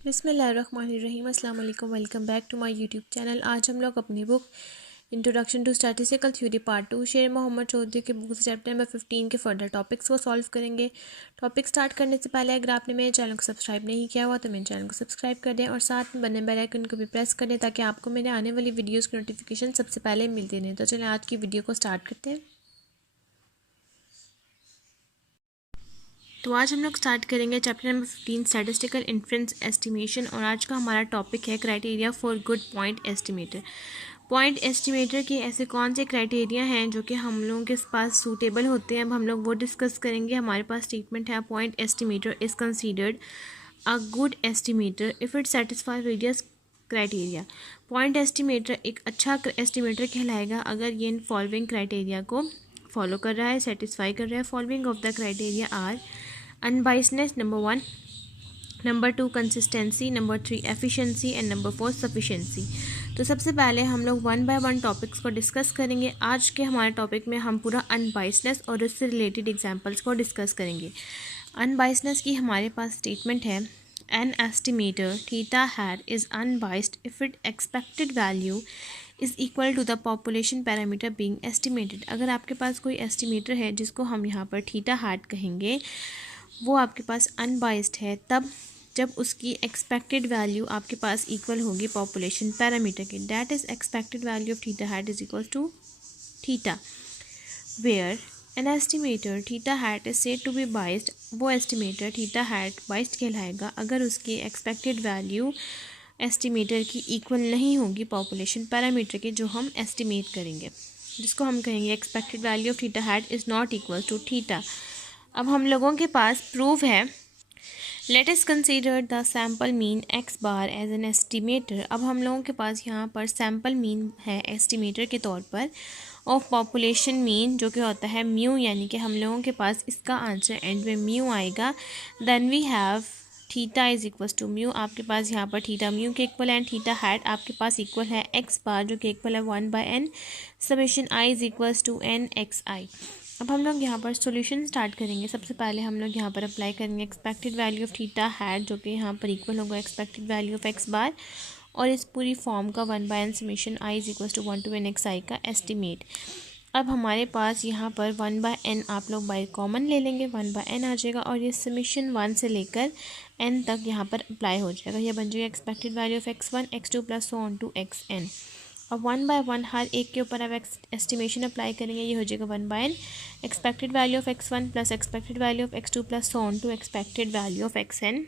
बिस्मिल्लाहिर्रहमानिर्रहीम। अस्सलाम वालेकुम। Welcome back to my YouTube channel. आज हम लोग अपनी book introduction to statistical theory part 2 Sher Mohammad Chaudhary के बुक से चैप्टर नंबर 15 के फर्दर टॉपिक्स को सॉल्व करेंगे। टॉपिक स्टार्ट करने से पहले अगर आपने मेरे चैनल को सब्सक्राइब नहीं किया हुआ तो मेरे चैनल को सब्सक्राइब कर दें और साथ में बने बेल आइकन को भी प्रेस कर दें ताकि आपको मेरे आने वाली वीडियोज़ की नोटिफिकेशन सबसे पहले मिलती रहें। तो चलें आज की वीडियो को स्टार्ट करते हैं। तो आज हम लोग स्टार्ट करेंगे chapter number 15 statistical inference estimation और आज का हमारा टॉपिक है criteria for good point estimator. Point estimator के ऐसे कौन से क्राइटेरिया हैं जो कि हम लोगों के पास सूटेबल होते हैं, अब हम लोग वो डिस्कस करेंगे। हमारे पास स्टेटमेंट है point estimator is considered a good estimator if it satisfy various criteria. Point estimator एक अच्छा एस्टिमेटर कहलाएगा अगर ये इन फॉलोइंग क्राइटेरिया को फॉलो कर रहा है, सेटिस्फाई कर रहा है। Following of the criteria are unbiasness number 1, number 2 consistency, number 3 efficiency and number 4 sufficiency. तो सबसे पहले हम लोग वन बाय वन टॉपिक्स को डिस्कस करेंगे। आज के हमारे टॉपिक में हम पूरा अनबाइसनेस और इससे रिलेटेड एग्जांपल्स को डिस्कस करेंगे। अनबाइसनेस की हमारे पास स्टेटमेंट है an estimator theta hat is unbiased if it expected value is equal to the population parameter being estimated. अगर आपके पास कोई एस्टिमेटर है जिसको हम यहाँ पर थीटा हैट कहेंगे, वो आपके पास अनबाइस्ड है तब जब उसकी एक्सपेक्टेड वैल्यू आपके पास इक्वल होगी पॉपुलेशन पैरामीटर के। That is expected value of theta hat is equal to theta where an estimator theta hat is said to be biased. वो एस्टिमेटर थीटा हैट बाइस्ड कहलाएगा अगर उसकी एक्सपेक्टेड वैल्यू एस्टिमेटर की equal नहीं होगी population parameter के जो हम एस्टिमेट करेंगे, जिसको हम कहेंगे expected value of theta hat is not equal to theta. अब हम लोगों के पास प्रूफ है। Let us consider the sample mean x bar as an estimator. अब हम लोगों के पास यहाँ पर सैम्पल मीन है एस्टिमेटर के तौर पर ऑफ पॉपुलेशन मीन जो कि होता है म्यू, यानी कि हम लोगों के पास इसका आंसर एंड में म्यू आएगा। Then we have theta is equal to mu. आपके पास यहाँ पर थीटा म्यू के इक्वल एंड थीटा हैट आपके पास इक्वल है एक्स बार जो कि इक्वल है 1/n summation i is equal to n x i. अब हम लोग यहाँ पर सॉल्यूशन स्टार्ट करेंगे। सबसे पहले हम लोग यहाँ पर अप्लाई करेंगे expected value of theta hat जो कि यहाँ पर इक्वल होगा expected value of x bar और इस पूरी फॉर्म का 1/n summation i is equal to 1 to n x i का एस्टिमेट। अब हमारे पास यहाँ पर 1/n आप लोग बाय कॉमन ले लेंगे, 1/n आ जाएगा और ये समेशन 1 से लेकर n तक यहाँ पर अप्लाई हो जाएगा। ये बन जाएगा expected value of x1 x2 plus so on to xn। अब 1/1 हर एक के ऊपर अब एस्टिमेशन अप्लाई करेंगे, ये हो जाएगा 1/n expected value of x1 plus expected value of x2 plus so on to expected value of xn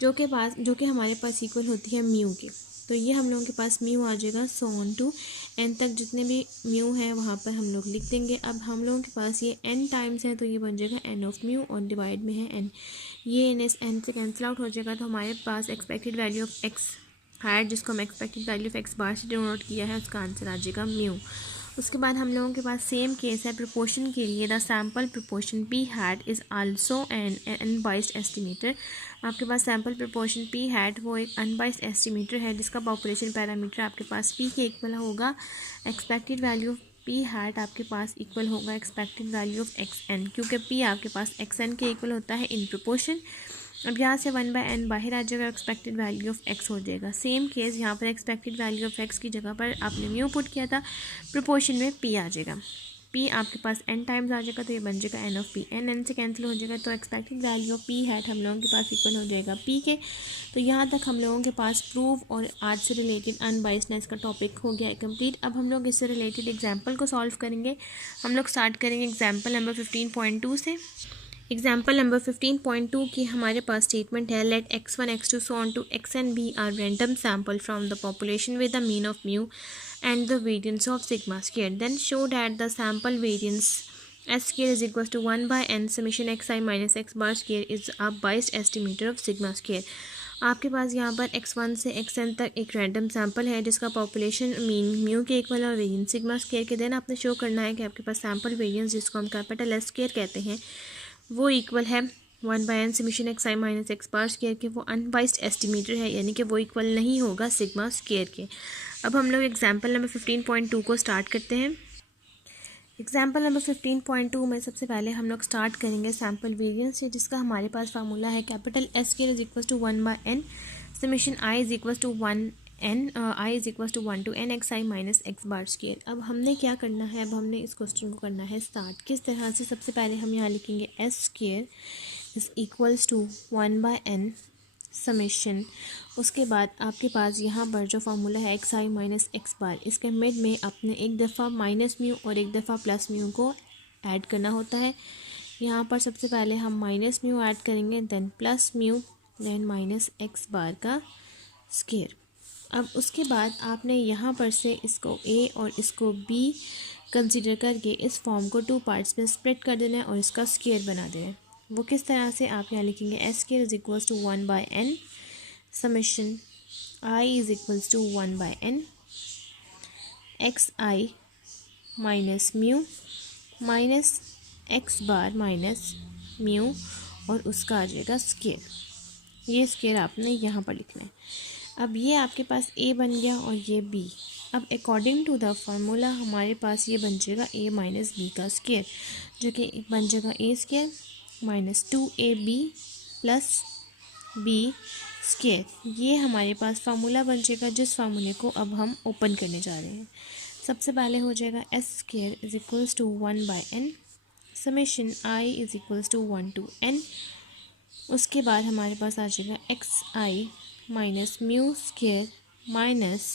जो कि हमारे पास इक्वल होती है म्यू के। तो ये हम लोगों के पास म्यू आ जाएगा सो ऑन टू n तक जितने भी म्यू है वहाँ पर हम लोग लिख देंगे। अब हम लोगों के पास ये n टाइम्स है तो ये बन जाएगा n ऑफ म्यू और डिवाइड में है n। ये n से कैंसिल आउट हो जाएगा तो हमारे पास expected value of x hat जिसको हम expected value of x bar से डिनोट किया है उसका आंसर आ जाएगा म्यू। उसके बाद हम लोगों के पास सेम केस है प्रोपोर्शन के लिए। The sample proportion p hat is also an unbiased estimator. आपके पास सैम्पल प्रोपोर्शन पी हैट वो एक अनबाइस्ड एस्टिमेटर है जिसका पॉपुलेशन पैरामीटर आपके पास पी के इक्वल होगा। Expected value of p hat आपके पास इक्वल होगा expected value of x n, क्योंकि पी आपके पास एक्स एन के इक्वल होता है इन प्रोपोर्शन। अब यहाँ से 1/n बाहर आ जाएगा, एक्सपेक्टेड वैल्यू ऑफ x हो जाएगा। सेम केस यहाँ पर एक्सपेक्टेड वैल्यू ऑफ x की जगह पर आपने म्यू पुट किया था, प्रोपोर्शन में p आ जाएगा। p आपके पास n टाइम्स आ जाएगा तो ये बन जाएगा n ऑफ p। n से कैंसिल हो जाएगा तो expected value of p hat हम लोगों के पास इक्वल हो जाएगा p के। तो यहाँ तक हम लोगों के पास प्रूफ और आज से रिलेटेड अनबाइसनेस का टॉपिक हो गया है कम्प्लीट। अब हम लोग इससे रिलेटेड एग्जाम्पल को सॉल्व करेंगे। हम लोग स्टार्ट करेंगे एग्जाम्पल नंबर 15.2 से। एग्जाम्पल नंबर 15.2 की हमारे पास स्टेटमेंट है let x1 x2 so on to xn be are random sample from the population with the mean of mu and the variance of sigma square. Then show that the sample variance s square is equal to 1/n summation xi minus x bar square is a biased estimator of sigma square। आपके पास यहाँ पर x1 से xn तक एक random sample है जिसका population mean mu के इक्वल और वेरियंस सिग्मा स्क्वायर के। देन आपने शो करना है कि आपके पास सैम्पल वेरियंस जिसको हम कैपिटल S स्क्वायर कहते हैं वो इक्वल है 1/n summation x i minus x bar square के। वो अनबाइस्ड एस्टिमेटर है यानी कि वो इक्वल नहीं होगा सिग्मा स्क्वायर के। अब हम लोग एग्जांपल नंबर 15.2 को स्टार्ट करते हैं। एग्जाम्पल नंबर 15.2 में सबसे पहले हम लोग स्टार्ट करेंगे सैम्पल वेरिएंस से, जिसका हमारे पास फार्मूला है capital S square is equal to 1/n summation i is equal to 1 to n x i minus x bar square. अब हमने क्या करना है, अब हमने इस क्वेश्चन को करना है स्टार्ट। किस तरह से, सबसे पहले हम यहाँ लिखेंगे s square is equals to 1/n summation, उसके बाद आपके पास यहाँ पर जो फार्मूला है x i minus x bar, इसके मिड में आपने एक दफ़ा माइनस म्यू और एक दफ़ा प्लस म्यू को ऐड करना होता है। यहाँ पर सबसे पहले हम माइनस म्यू ऐड करेंगे, then plus mu, then minus x bar का स्क्वायर। अब उसके बाद आपने यहाँ पर से इसको ए और इसको बी कंसीडर करके इस फॉर्म को 2 पार्ट्स में स्प्लिट कर देना है और इसका स्क्वायर बना देना है। वो किस तरह से, आप यहाँ लिखेंगे s square is equals to 1/n summation i is equals to 1/n x i minus mu minus x bar minus mu और उसका आ जाएगा स्क्वायर। ये स्क्वायर आपने यहाँ पर लिखना है। अब ये आपके पास ए बन गया और ये बी। अब अकॉर्डिंग टू द फार्मूला हमारे पास ये बन जाएगा ए माइनस बी का स्क्वायर, जो कि बन जाएगा a square minus 2ab plus b square. ये हमारे पास फार्मूला बन जाएगा, जिस फार्मूले को अब हम ओपन करने जा रहे हैं। सबसे पहले हो जाएगा s square is equals to 1/n summation i is equals to 1 to n। उसके बाद हमारे पास आ जाएगा x i minus mu square minus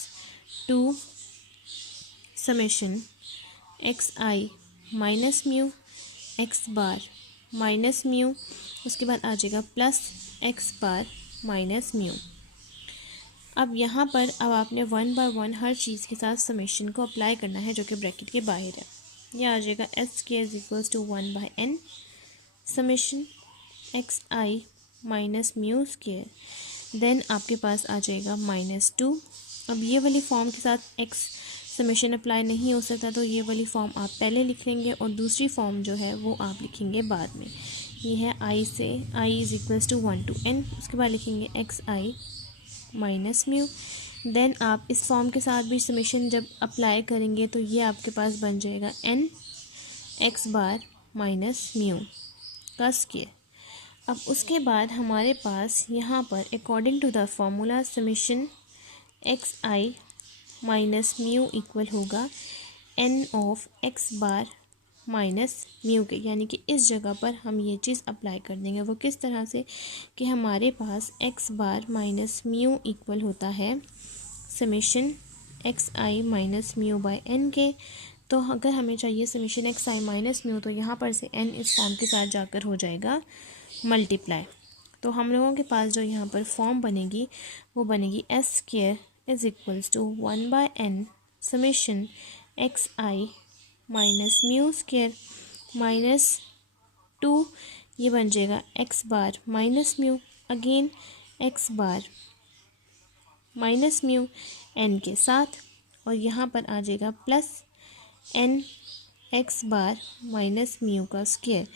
2 summation x i minus mu x bar minus mu, उसके बाद आ जाएगा plus x bar minus mu. अब यहाँ पर अब आपने 1/1 हर चीज़ के साथ समेशन को अप्लाई करना है, जो कि ब्रैकेट के बाहर है। यह आ जाएगा s square is equals to 1/n summation x i minus mu square, then आपके पास आ जाएगा -2। अब ये वाली फॉर्म के साथ एक्स समेशन अप्लाई नहीं हो सकता, तो ये वाली फॉर्म आप पहले लिख लेंगे और दूसरी फॉर्म जो है वो आप लिखेंगे बाद में। ये है आई से i is equals to 1 to n, उसके बाद लिखेंगे x i minus mu. Then आप इस फॉर्म के साथ भी समेशन जब अप्लाई करेंगे तो ये आपके पास बन जाएगा n x bar minus mu का स्क्वायर। अब उसके बाद हमारे पास यहाँ पर according to the formula summation x i minus mu equal होगा n of x bar minus mu के, यानी कि इस जगह पर हम ये चीज़ अप्लाई कर देंगे। वो किस तरह से कि हमारे पास x bar minus mu equal होता है summation x i minus mu by n के। तो अगर हमें चाहिए summation x i minus mu, तो यहाँ पर से n इस फॉर्म के साथ जाकर हो जाएगा मल्टीप्लाई। तो हम लोगों के पास जो यहाँ पर फॉर्म बनेगी वो बनेगी s square is equals to 1/n summation x i minus mu square minus 2, ये बन जाएगा x bar minus mu, again x bar minus mu n के साथ, और यहाँ पर आ जाएगा plus n x bar minus mu का स्क्वायर।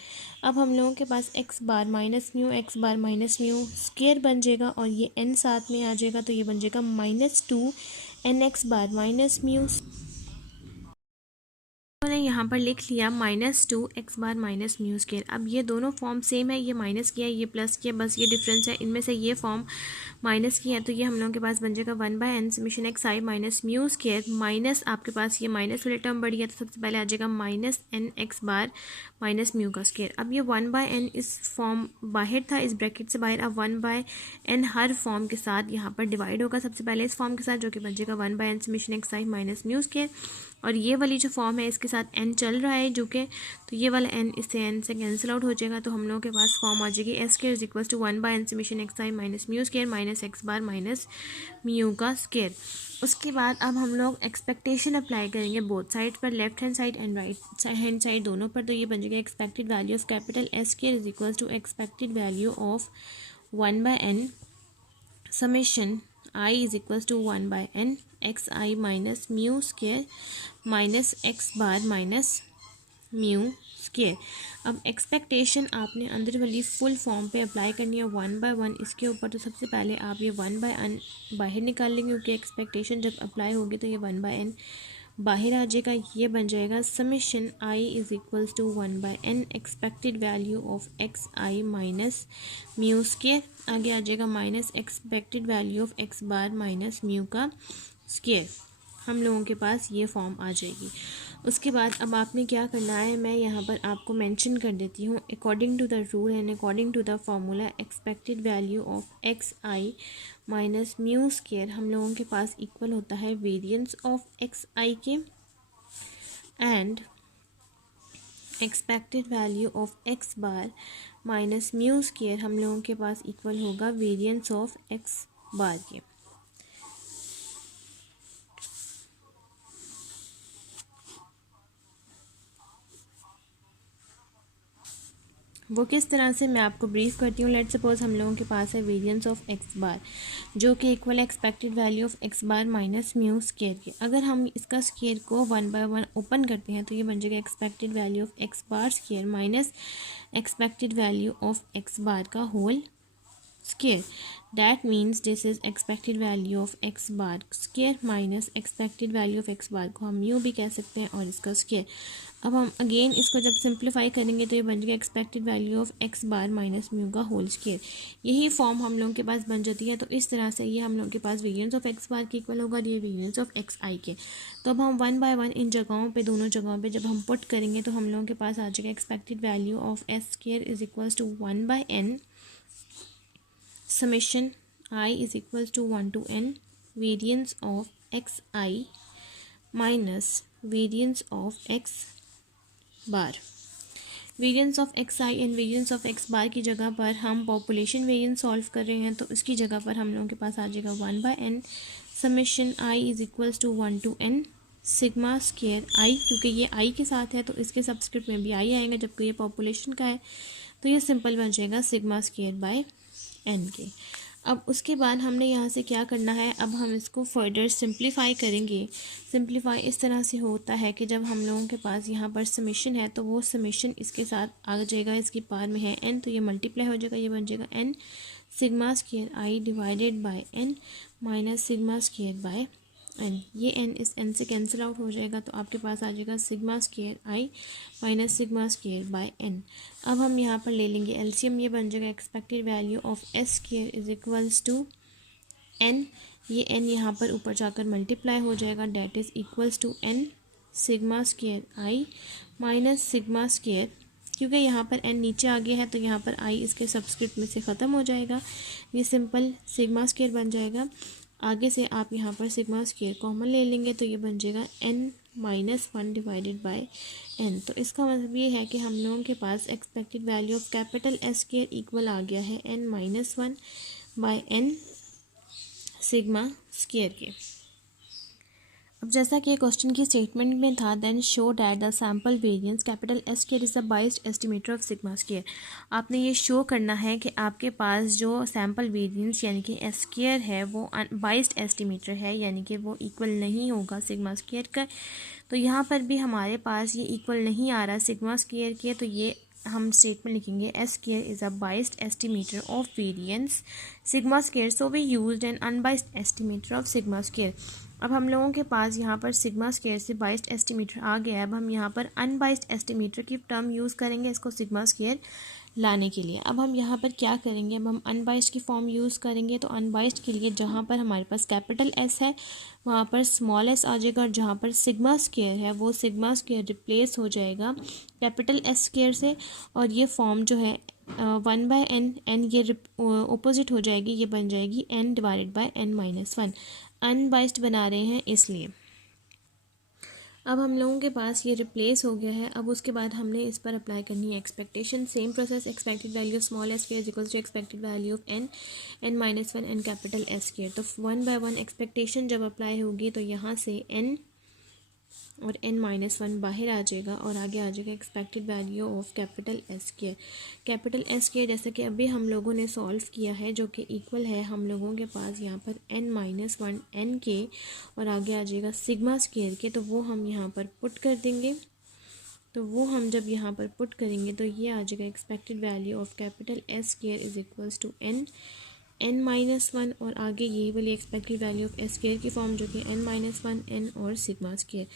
अब हम लोगों के पास x bar minus mu square बन जाएगा और ये n साथ में आ जाएगा, तो ये बन जाएगा -2 n x bar minus mu. मैंने यहाँ पर लिख लिया -2 x bar minus mu square. अब ये दोनों फॉर्म सेम है, ये माइनस किया ये प्लस किया, बस ये डिफरेंस है, इनमें से ये फॉर्म माइनस की है, तो ये हम लोगों के पास बन जाएगा 1/n summation x i minus mu square minus आपके पास ये माइनस वाले टर्म बढ़ गया, तो सबसे पहले आ जाएगा -n x bar minus mu का स्क्वायर। अब ये 1/n इस फॉर्म बाहर था, इस ब्रैकेट से बाहर, अब 1/n हर फॉर्म के साथ यहाँ पर डिवाइड होगा। सबसे पहले इस फॉर्म के साथ, जो कि बन जाएगा 1/n summation x i minus mu square, और ये वाली जो फॉर्म है इसके साथ n चल रहा है जो कि, तो ये वाला n इससे n से कैंसिल आउट हो जाएगा, तो हम लोगों के पास फॉर्म आ जाएगी s square is equal to 1/n summation x i minus mu square minus x bar minus mu का स्क्वायर। उसके बाद अब हम लोग एक्सपेक्टेशन अप्लाई करेंगे बोथ साइड पर, left hand side and right hand side दोनों पर। तो ये बन जाएगा expected value of capital S square is equal to expected value of 1/n summation i is equal to 1/n x i minus mu square minus x bar minus mu square. अब expectation आपने अंदर वाली full form पे apply करनी है 1/1 इसके ऊपर। तो सबसे पहले आप ये 1/n बाहर निकाल लेंगे, क्योंकि एक्सपेक्टेशन जब अप्लाई होगी तो ये 1/n बाहर आ जाएगा, ये बन जाएगा summation i is equals to 1/n expected value of x i minus mu square. आगे आ जाएगा minus expected value of x bar minus mu का स्केयर। हम लोगों के पास ये फॉर्म आ जाएगी। उसके बाद अब आपने क्या करना है, मैं यहाँ पर आपको मेंशन कर देती हूँ। According to the rule and according to the formula expected value of x i minus mu square हम लोगों के पास इक्वल होता है वेरिएंस ऑफ एक्स आई के, and expected value of x bar minus mu square हम लोगों के पास इक्वल होगा वेरिएंस ऑफ एक्स बार के। वो किस तरह से, मैं आपको ब्रीफ करती हूँ। लेट सपोज हम लोगों के पास है वेरिएंस ऑफ एक्स बार जो कि equal expected value of x bar minus mu square के। अगर हम इसका स्केयर को 1/1 ओपन करते हैं तो ये बन जाएगा expected value of x bar square minus expected value of x bar का whole square. That means this is expected value of x bar square minus expected value of x bar को हम mu भी कह सकते हैं और इसका square. अब हम अगेन इसको जब सिंप्लीफाई करेंगे तो ये बन जाएगा expected value of x bar minus mu का होल स्केयर। यही फॉर्म हम लोगों के पास बन जाती है। तो इस तरह से ये हम लोगों के पास वेरिएंस ऑफ एक्स बार के इक्वल होगा और ये वेरिएंस ऑफ एक्स आई के। तो अब हम 1/1 इन जगहों पे, दोनों जगहों पे जब हम पुट करेंगे तो हम लोगों के पास आ जाएगा expected value of s square is equals to 1/n summation I is equals to 1 to n variance of xi minus variance of x bar। Variance of x i and variance of x bar की जगह पर हम population variance solve कर रहे हैं, तो इसकी जगह पर हम लोगों के पास आ जाएगा 1/n summation i is equals to 1 to n sigma square i. क्योंकि ये आई के साथ है तो इसके सबस्क्रिप्ट में भी आई आएगा, जबकि ये पॉपुलेशन का है तो ये सिंपल बन जाएगा सिग्मा स्केयर बाय एन के। अब उसके बाद हमने यहाँ से क्या करना है, अब हम इसको फर्दर सिंप्लीफाई करेंगे। सिंप्लीफाई इस तरह से होता है कि जब हम लोगों के पास यहाँ पर समेशन है तो वो समेशन इसके साथ आ जाएगा, इसकी पार में है एन तो ये मल्टीप्लाई हो जाएगा, ये बन जाएगा n sigma square i divided by n minus sigma square by n. ये एन इस एन से कैंसिल आउट हो जाएगा तो आपके पास आ जाएगा sigma square i minus sigma square by n. अब हम यहाँ पर ले लेंगे एलसीएम, ये बन जाएगा expected value of s square is equals to n. ये एन यहाँ पर ऊपर जाकर मल्टीप्लाई हो जाएगा, that is equals to n sigma square i minus sigma square. क्योंकि यहाँ पर एन नीचे आ गया है तो यहाँ पर आई इसके सबस्क्रिप्ट में से ख़त्म हो जाएगा, ये सिंपल सिग्मा स्केयर बन जाएगा। आगे से आप यहाँ पर सिग्मा स्केयर कॉमन ले लेंगे तो ये बन जाएगा n minus 1 divided by n. तो इसका मतलब ये है कि हम लोगों के पास expected value of capital s square equal आ गया है n minus 1 by n sigma square के। अब जैसा कि क्वेश्चन की स्टेटमेंट में था, then show that the sample variance capital s square is the biased estimator of sigma square. आपने ये शो करना है कि आपके पास जो सैम्पल वेरिएंस यानी कि एस स्केयर है वो बाइस्ड एस्टिमेटर है, यानी कि वो इक्वल नहीं होगा सिग्मा स्केयर का। तो यहाँ पर भी हमारे पास ये इक्वल नहीं आ रहा सिग्मा स्केयर के, तो ये हम स्टेटमेंट लिखेंगे s square is a biased estimator of variance sigma square, so we used an unbiased estimator of sigma square. अब हम लोगों के पास यहाँ पर सिग्मा स्केयर से बाइस्ड एस्टिमेटर आ गया है। अब हम यहाँ पर अनबाइस्ड एस्टिमेटर की टर्म यूज़ करेंगे इसको सिग्मा स्केयर लाने के लिए। अब हम यहाँ पर क्या करेंगे, अब हम अनबाइस्ड की फॉर्म यूज़ करेंगे। तो अनबाइस्ड के लिए जहाँ पर हमारे पास कैपिटल एस है वहाँ पर स्मॉल एस आ जाएगा, और जहाँ पर सिग्मा स्केयर है वो सिग्मा स्केयर रिप्लेस हो जाएगा कैपिटल एस स्केयर से, और ये फॉर्म जो है 1/n एन ये ओपोजिट हो जाएगी, ये बन जाएगी n divided by n minus 1। Unbiased बना रहे हैं इसलिए। अब हम लोगों के पास ये रिप्लेस हो गया है। अब उसके बाद हमने इस पर अप्लाई करनी है expectation. Same process, expected value of small s square is equals to expected value of n minus 1 n capital S square. तो 1/1 एक्सपेक्टेशन जब अप्लाई होगी तो यहाँ से n और n माइनस 1 बाहर आ जाएगा और आगे आ जाएगा expected value of capital S square. Capital S square जैसे कि अभी हम लोगों ने सॉल्व किया है, जो कि इक्वल है हम लोगों के पास यहाँ पर n माइनस 1 n के, और आगे आ जाएगा सिग्मा स्क्वायर के। तो वो हम यहाँ पर पुट कर देंगे। तो वो हम जब यहाँ पर पुट करेंगे तो ये आ जाएगा expected value of capital S square is equals to n n-1 और आगे ये वाली expected value of S square की फॉर्म जो कि n-1 n और सिग्मा स्क्वायर,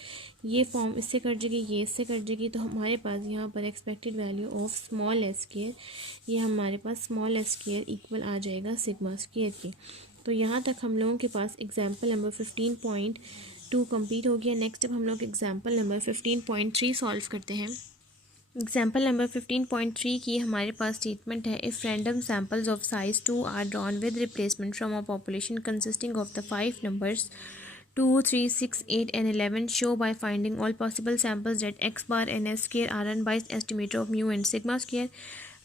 ये फॉर्म इससे कट जाएगी, ये इससे कट जाएगी। तो हमारे पास यहाँ पर expected value of small s square, ये हमारे पास स्मॉल एस स्क्वायर इक्वल आ जाएगा सिग्मा स्क्वायर के। तो यहाँ तक हम लोगों के पास एग्जाम्पल नंबर 15.2 कंप्लीट हो गया। नेक्स्ट अब हम लोग एग्जाम्पल नंबर 15.3 सॉल्व करते हैं। एग्जाम्पल नंबर 15.3 की हमारे पास स्टेटमेंट है, if random samples of size 2 are drawn with replacement from a population consisting of the 5 numbers 2, 3, 6, 8 and 11 show by finding all possible samples that x bar and s square are unbiased estimator of mu and sigma square।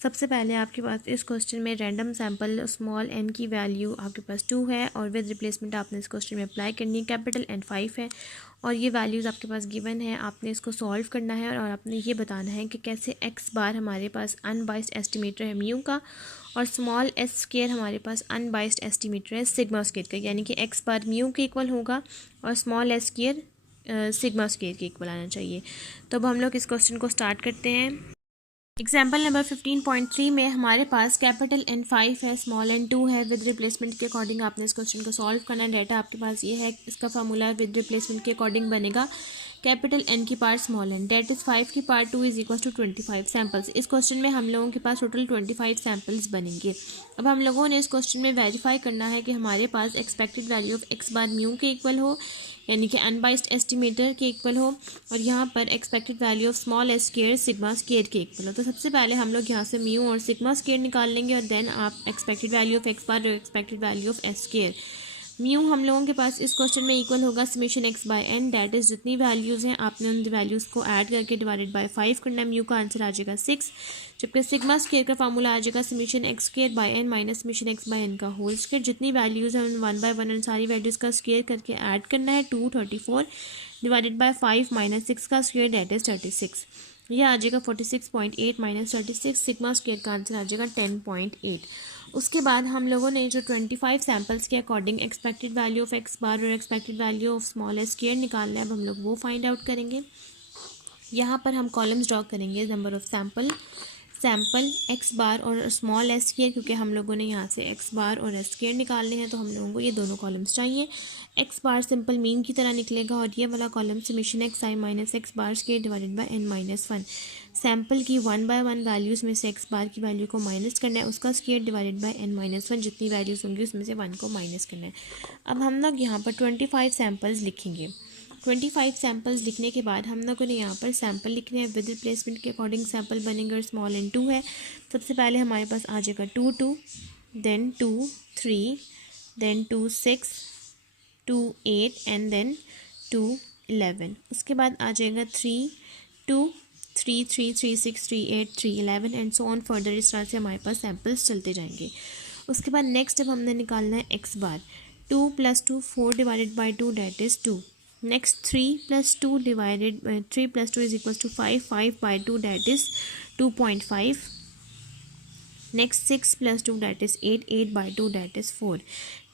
सबसे पहले आपके पास इस question में random sample small n की value आपके पास 2 है और विद रिप्लेसमेंट आपने इस क्वेश्चन में अप्लाई करनी है, कैपिटल N 5 है और ये वैल्यूज़ आपके पास गिवन है। आपने इसको सॉल्व करना है और आपने ये बताना है कि कैसे x बार हमारे पास अनबाइस्ड एस्टिमेटर है म्यू का और स्मॉल s स्क्वायर हमारे पास अनबाइस्ड एस्टिमेटर है सिग्मा स्क्वायर का, यानी कि x बार म्यू के इक्वल होगा और small s square sigma square के इक्वल आना चाहिए। तो अब हम लोग इस क्वेश्चन को स्टार्ट करते हैं। एग्जाम्पल नंबर 15.3 में हमारे पास कैपिटल N 5 है, स्मॉल n 2 है। विद रिप्लेसमेंट के अकॉर्डिंग आपने इस क्वेश्चन को सॉल्व करना है। डाटा आपके पास ये है, इसका फार्मूला विद रिप्लेसमेंट के अकॉर्डिंग बनेगा कैपिटल N की part small n, that is 5 की part 2 is equal to 25 samples. इस क्वेश्चन में हम लोगों के पास टोटल 25 सैम्पल्स बनेंगे। अब हम लोगों ने इस क्वेश्चन में वेरीफाई करना है कि हमारे पास expected value of x bar mu के इक्वल हो, यानी कि अनबाइस्ड एस्टिमेटर के इक्वल हो और यहाँ पर expected value of small s square sigma square के इक्वल हो। तो सबसे पहले हम लोग यहाँ से म्यू और सिग्मा स्क्वायर निकाल लेंगे और देन आप expected value of x bar और expected value of S square. Mu हम लोगों के पास इस क्वेश्चन में इक्वल होगा summation x by n, that is जितनी वैल्यूज़ हैं आपने उन वैल्यूज़ को ऐड करके डिवाइडेड बाय 5 करना है। म्यू का आंसर आ जाएगा 6, जबकि सिग्मा स्क्वायर का फार्मूला आ जाएगा summation x square by n minus summation x by n का होल स्क्वायर। जितनी वैल्यूज़ हैं उन 1 बाय 1 सारी वैल्यूज़ का स्क्वायर करके ऐड करना है। 234 डिवाइडेड बाय 5 माइनस 6 का स्क्वायर डैट इज़ 36, यह आ जाएगा 46.8 माइनस 36, सिग्मा स्क्वायर का आंसर आ जाएगा 10.8। उसके बाद हम लोगों ने जो 25 सैम्पल्स के according expected value of x bar और expected value of small s square निकालना है। अब हम लोग वो फाइंड आउट करेंगे। यहाँ पर हम कॉलम्स ड्रॉ करेंगे, number of sample x bar और स्मॉल एस स्क्वायर, क्योंकि हम लोगों ने यहाँ से एक्स बार और एस स्क्वायर निकालने हैं तो हम लोगों को ये दोनों कॉलम्स चाहिए। एक्स बार सिंपल मीन की तरह निकलेगा और ये वाला column summation x i minus x bar square divided by n minus 1। Sample की 1 बाय 1 वैल्यूज़ में से एक्स बार की वैल्यू को माइनस करना है, उसका square divided by n minus 1, जितनी वैल्यूज़ होंगी उसमें से 1 को माइनस करना है। अब हम लोग यहाँ पर 25 सैम्पल्स लिखेंगे। 25 सैम्पल्स लिखने के बाद हम लोगों ने यहाँ पर सैम्पल लिखने हैं। विद रिप्लेसमेंट के अकॉर्डिंग सैम्पल बनेंगे और स्मॉल n 2 है। सबसे पहले हमारे पास आ जाएगा 2 2, देन 2 3, देन 2 6, 2 8 एंड देन 2 11। उसके बाद आ जाएगा 3 2, 3 3 3 6 3 8 3 11 एंड सो ऑन फर्दर। इस तरह से हमारे पास सैम्पल्स चलते जाएंगे। उसके बाद नेक्स्ट जब हमने निकालना है x bar, 2 + 2 4 divided by 2 that is 2। Next 3 + 2 divided 3 + 2 is equal to 5, 5 by 2 that is 2.5। Next 6 + 2 that is 8, 8 by 2 that is 4.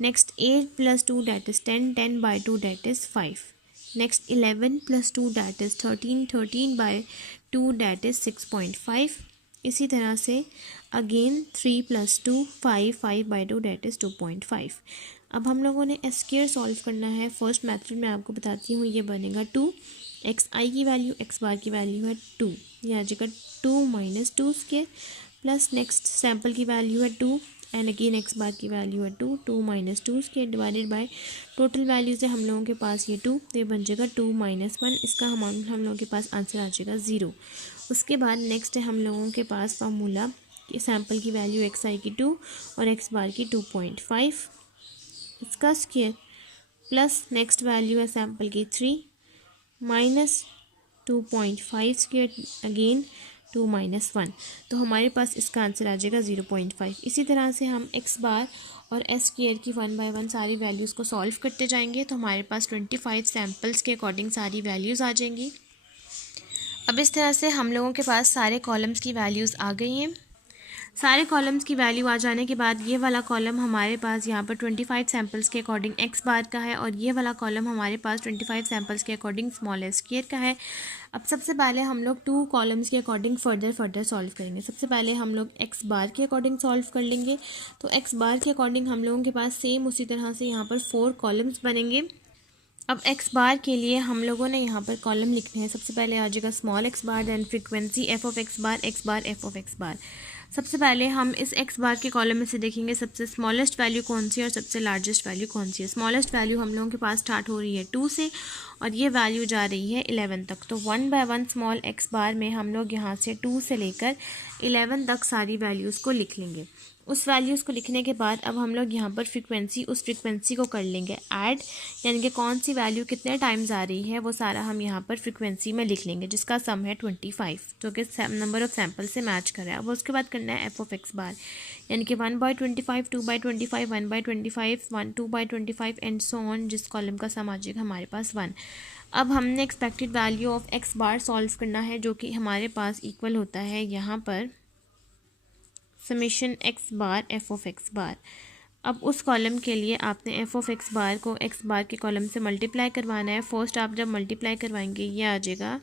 Next 8 + 2 that is 10, 10 by 2 that is 5. Next 11 + 2 that is 13, 13 by 2 that is 6.5. इसी तरह से again 3 + 2 5, 5 by 2 that is 2.5। अब हम लोगों ने S square solve करना है। First method में आपको बताती हूँ, ये बनेगा 2, एक्स आई की वैल्यू एक्स बार की वैल्यू है 2, ये आ जाएगा 2 minus 2 square plus next sample की वैल्यू है 2 एंड अगेन एक्स बार की वैल्यू है 2, 2 minus 2 square divided by total values है हम लोगों के पास ये 2, तो ये बन जाएगा 2 माइनस 1। इसका हम लोगों के पास आंसर आ जाएगा 0। उसके बाद नेक्स्ट है हम लोगों के पास फार्मूला कि सैम्पल की वैल्यू एक्स आई की 2 और एक्स बार की 2.5, इसका स्क्वायर प्लस नेक्स्ट वैल्यू है सैम्पल की 3 माइनस 2.5 स्क्वायर अगेन 2 माइनस 1, तो हमारे पास इसका आंसर आ जाएगा 0.5। इसी तरह से हम एक्स बार और एस स्क्वायर की 1 बाय 1 सारी वैल्यूज़ को सॉल्व करते जाएंगे तो हमारे पास 25 सैम्पल्स के अकॉर्डिंग सारी वैल्यूज़ आ जाएंगी। अब इस तरह से हम लोगों के पास सारे कॉलम्स की वैल्यूज़ आ गई हैं। सारे कॉलम्स की वैल्यू आ जाने के बाद ये वाला कॉलम हमारे पास यहाँ पर 25 सैम्पल्स के अकॉर्डिंग एक्स बार का है और ये वाला कॉलम हमारे पास 25 सैम्पल्स के अकॉर्डिंग स्मॉल एस स्क्वायर का है। अब सबसे पहले हम लोग 2 कॉलम्स के अकॉर्डिंग फर्दर सॉल्व करेंगे। सबसे पहले हम लोग एक्स बार के अकॉर्डिंग सॉल्व कर लेंगे। तो एक्स बार के अकॉर्डिंग हम लोगों के पास सेम उसी तरह से यहाँ पर 4 कॉलम्स बनेंगे। अब एक्स बार के लिए हम लोगों ने यहाँ पर कॉलम लिखने हैं। सबसे पहले आ जाएगा small x bar, then frequency f of x bar f of x bar. सबसे पहले हम इस एक्स बार के कॉलम में से देखेंगे सबसे स्मॉलेस्ट वैल्यू कौन सी है और सबसे लार्जेस्ट वैल्यू कौन सी है। स्मॉलेस्ट वैल्यू हम लोगों के पास स्टार्ट हो रही है 2 से और ये वैल्यू जा रही है 11 तक। तो 1 बाय 1 स्मॉल एक्स बार में हम लोग यहाँ से 2 से लेकर 11 तक सारी वैल्यूज़ को लिख लेंगे। उस वैल्यूज़ को लिखने के बाद अब हम लोग यहाँ पर उस फ्रीक्वेंसी को कर लेंगे ऐड, यानी कि कौन सी वैल्यू कितने टाइम्स आ रही है वो सारा हम यहाँ पर फ्रीक्वेंसी में लिख लेंगे, जिसका सम है 25 जो कि नंबर ऑफ सैम्पल से मैच कर रहा है। अब उसके बाद करना है एफ ऑफ एक्स बार, यानी कि 1/25, 2/25, 1/25, 2/25 एंड सो ऑन, जिस कॉलम का सम आ जाएगा हमारे पास 1। अब हमने expected value of x bar solve करना है, जो कि हमारे पास इक्वल होता है यहाँ पर summation x bar f of x bar. अब उस कॉलम के लिए आपने एफ ऑफ एक्स बार को एक्स बार के कॉलम से मल्टीप्लाई करवाना है। फर्स्ट आप जब मल्टीप्लाई करवाएंगे ये आ जाएगा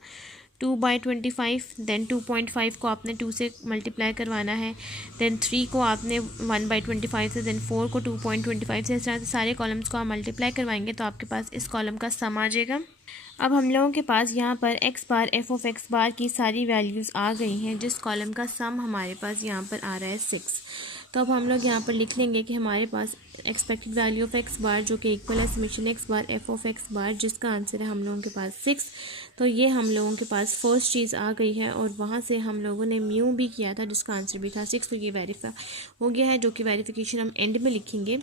2/25, देन 2.5 को आपने 2 से मल्टीप्लाई करवाना है, देन 3 को आपने 1/25 से, देन 4 को 2.25 से। इस तरह से सारे कॉलम्स को आप मल्टीप्लाई करवाएंगे तो आपके पास इस कॉलम का सम आ जाएगा। अब हम लोगों के पास यहाँ पर x bar f of x bar की सारी वैल्यूज़ आ गई हैं, जिस कॉलम का सम हमारे पास यहाँ पर आ रहा है 6। तो अब हम लोग यहाँ पर लिख लेंगे कि हमारे पास expected value of x bar जो कि इक्वल है summation x bar f of x bar, जिसका आंसर है हम लोगों के पास 6। तो ये हम लोगों के पास फर्स्ट चीज़ आ गई है और वहाँ से हम लोगों ने म्यू भी किया था जिसका आंसर भी था 6। तो ये वेरीफाई हो गया है, जो कि वेरिफिकेशन हम एंड में लिखेंगे।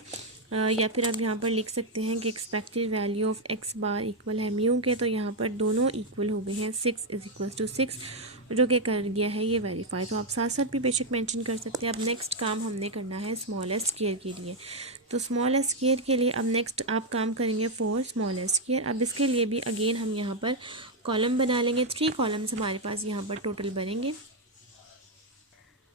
या फिर आप यहाँ पर लिख सकते हैं कि expected value of x bar equal है म्यू के। तो यहाँ पर दोनों इक्वल हो गए हैं, 6 = 6, जो कि कर गया है ये वेरीफाई। तो आप साथ साथ भी बेशक मेंशन कर सकते हैं। अब नेक्स्ट काम हमने करना है स्मॉल एस स्क्वायर के लिए। तो स्मॉल एस स्क्वायर के लिए अब नेक्स्ट आप काम करेंगे फॉर स्मॉल एस स्क्वायर। अब इसके लिए भी अगेन हम यहाँ पर कॉलम बना लेंगे। 3 कॉलम्स हमारे पास यहाँ पर टोटल बनेंगे।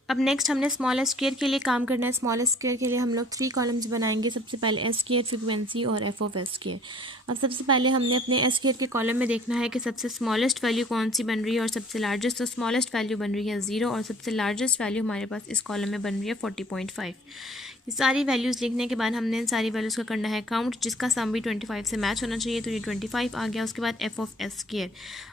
अब नेक्स्ट हमने स्मॉल एस स्क्वायर के लिए काम करना है। स्मॉल एस स्क्वायर के लिए हम लोग 3 कॉलम्स बनाएंगे। सबसे पहले एस स्क्वायर, फ्रीक्वेंसी और एफ ऑफ एस स्क्वायर। अब सबसे पहले हमने अपने एस स्क्वायर के कॉलम में देखना है कि सबसे स्मॉलेस्ट वैल्यू कौन सी बन रही है और सबसे लार्जेस्ट। तो स्मॉलेस्ट वैल्यू बन रही है 0 और सबसे लार्जेस्ट वैल्यू हमारे पास इस कॉलम में बन रही है 40.5। ये सारी वैल्यूज़ लिखने के बाद हमने इन सारी वैल्यूज़ का करना है काउंट, जिसका सम भी 25 से मैच होना चाहिए। तो ये 25 आ गया। उसके बाद एफ ऑफ एस स्क्वायर।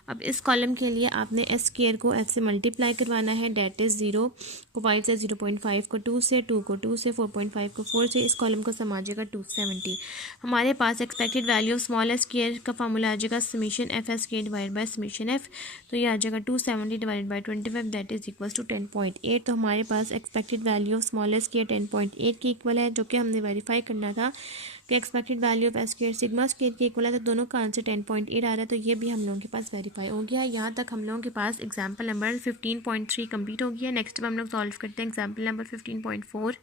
अब इस कॉलम के लिए आपने एस स्क्वायर को एफ से मल्टीप्लाई करवाना है, डेट इज़ 0 को 5 से, 0.5 को 2 से, 2 को 2 से, 4.5 को 4 से। इस कॉलम को सम आ जाएगा 270। हमारे पास expected value of small s square का फार्मूला आ जाएगा summation f s square divide by summation f. तो ये आ जाएगा 270 divided by 25, that is equal to 10.8। तो हमारे पास expected value of small s square 10.8 के इक्वल है, जो कि हमने वेरीफाई करना था कि expected value of S square sigma square के इक्वल है। तो दोनों का आंसर 10.8 आ रहा है। तो ये भी हम लोगों के पास वेरीफाई हो गया। यहाँ तक हम लोगों के पास एग्जाम्पल नंबर 15.3 कंप्लीट हो गया। नेक्स्ट हम लोग सॉल्व करते हैं एग्जाम्पल नंबर 15.4।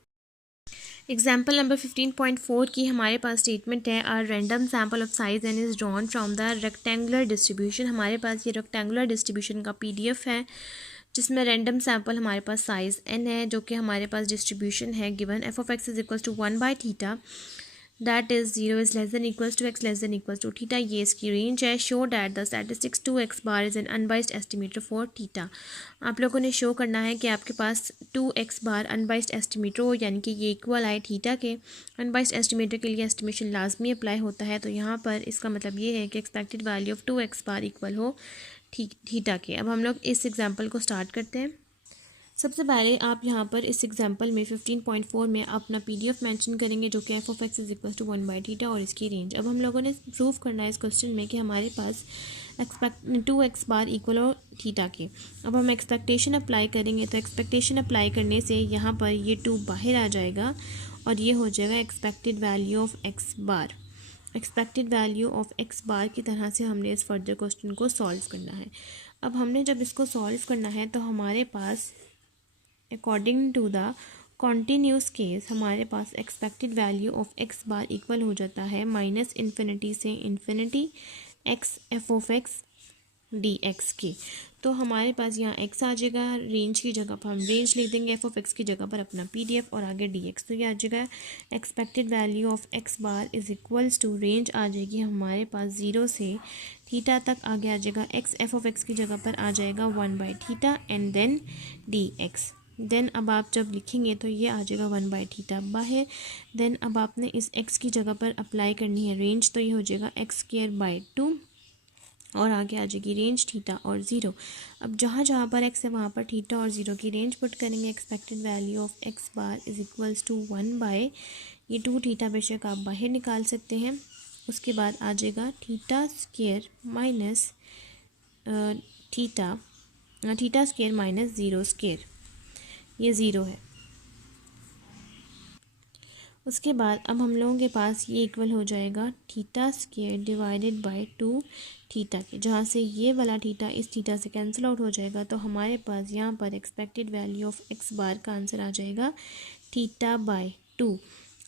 एग्जाम्पल नंबर 15.4 की हमारे पास स्टेटमेंट है are random sample of size and is drawn from the rectangular distribution. हमारे पास ये रेक्टेंगुलर डिस्ट्रीब्यूशन का PDF है, जिसमें रैंडम सैम्पल हमारे पास साइज़ n है, जो कि हमारे पास डिस्ट्रीब्यूशन है given f of x is equal to 1/θ, that is 0 is less than equals to x less than equals to theta. ये इसकी रेंज है। Show that the statistics 2x bar is an unbiased estimator for theta. आप लोगों ने show करना है कि आपके पास 2x बार अनबाइस्ड एस्टिमेटर हो, यानी कि ये इक्वल आए थीटा के। अनबाइस्ड एस्टिमेटर के लिए एस्टिमेशन लाजमी अप्लाई होता है। तो यहाँ पर इसका मतलब ये है कि expected value of 2x bar equal हो थीटा के। अब हम लोग इस एग्जाम्पल को स्टार्ट करते हैं। सबसे पहले आप यहाँ पर इस एग्जांपल में 15.4 में अपना PDF मेंशन करेंगे, जो कि f of x is equal to 1/θ और इसकी रेंज। अब हम लोगों ने प्रूव करना है इस क्वेश्चन में कि हमारे पास 2x बार इक्वल हो थीटा के। अब हम एक्सपेक्टेशन अप्लाई करेंगे। तो एक्सपेक्टेशन अप्लाई करने से यहाँ पर ये 2 बाहर आ जाएगा और ये हो जाएगा expected value of x bar. Expected value of x bar की तरह से हमने इस फर्दर क्वेश्चन को सॉल्व करना है। अब हमने जब इसको सॉल्व करना है तो हमारे पास according to the continuous case हमारे पास expected value of x bar equal हो जाता है -∞ से ∞ x f of x d x के। तो हमारे पास यहाँ एक्स आ जाएगा, रेंज की जगह पर हम रेंज लिख देंगे, एफ ऑफ एक्स की जगह पर अपना पी डी एफ और आगे डी एक्स। तो ये आ जाएगा expected value of x bar is equals to, range आ जाएगी हमारे पास 0 से थीटा तक, आगे आ जाएगा एक्स, एफ ऑफ एक्स की जगह पर आ जाएगा 1/थीटा and then d x. Then अब आप जब लिखेंगे तो ये आ जाएगा 1/थीटा बाहर। देन अब आपने इस एक्स की जगह पर अप्लाई करनी है रेंज, तो ये हो जाएगा x²/2 और आगे आ जाएगी रेंज थीटा और 0। अब जहाँ जहाँ पर x है वहाँ पर थीटा और 0 की रेंज पुट करेंगे। Expected value of x bar is equals to 1/ ये 2 थीटा बेशक आप बाहर निकाल सकते हैं। उसके बाद आ जाएगा theta square minus theta square minus 0 square, ये 0 है। उसके बाद अब हम लोगों के पास ये इक्वल हो जाएगा theta square divided bye 2 theta के, जहाँ से ये वाला थीटा इस थीटा से कैंसिल आउट हो जाएगा। तो हमारे पास यहाँ पर expected value of x bar का आंसर आ जाएगा θ/2।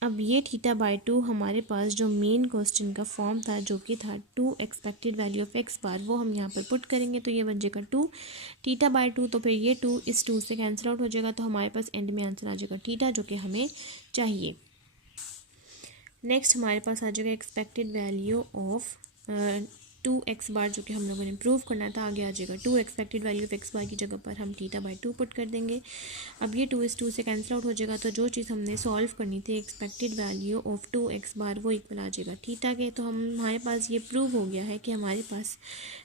अब ये θ/2 हमारे पास जो मेन क्वेश्चन का फॉर्म था जो कि था 2 एक्सपेक्टेड वैल्यू ऑफ एक्स बार, वो हम यहाँ पर पुट करेंगे। तो ये बन जाएगा 2 θ/2, तो फिर ये 2 इस 2 से कैंसिल आउट हो जाएगा। तो हमारे पास एंड में आंसर आ जाएगा थीटा, जो कि हमें चाहिए। नेक्स्ट हमारे पास आ जाएगा expected value of 2 x bar, जो कि हम लोगों ने प्रूव करना था। आगे आ जाएगा 2 expected value of x bar की जगह पर हम θ/2 पुट कर देंगे। अब ये 2 इस 2 से कैंसिल आउट हो जाएगा। तो जो चीज़ हमने सॉल्व करनी थी एक्सपेक्टेड वैल्यू ऑफ 2 एक्स बार, वो इक्वल आ जाएगा थीटा के। तो हमारे पास ये प्रूव हो गया है कि हमारे पास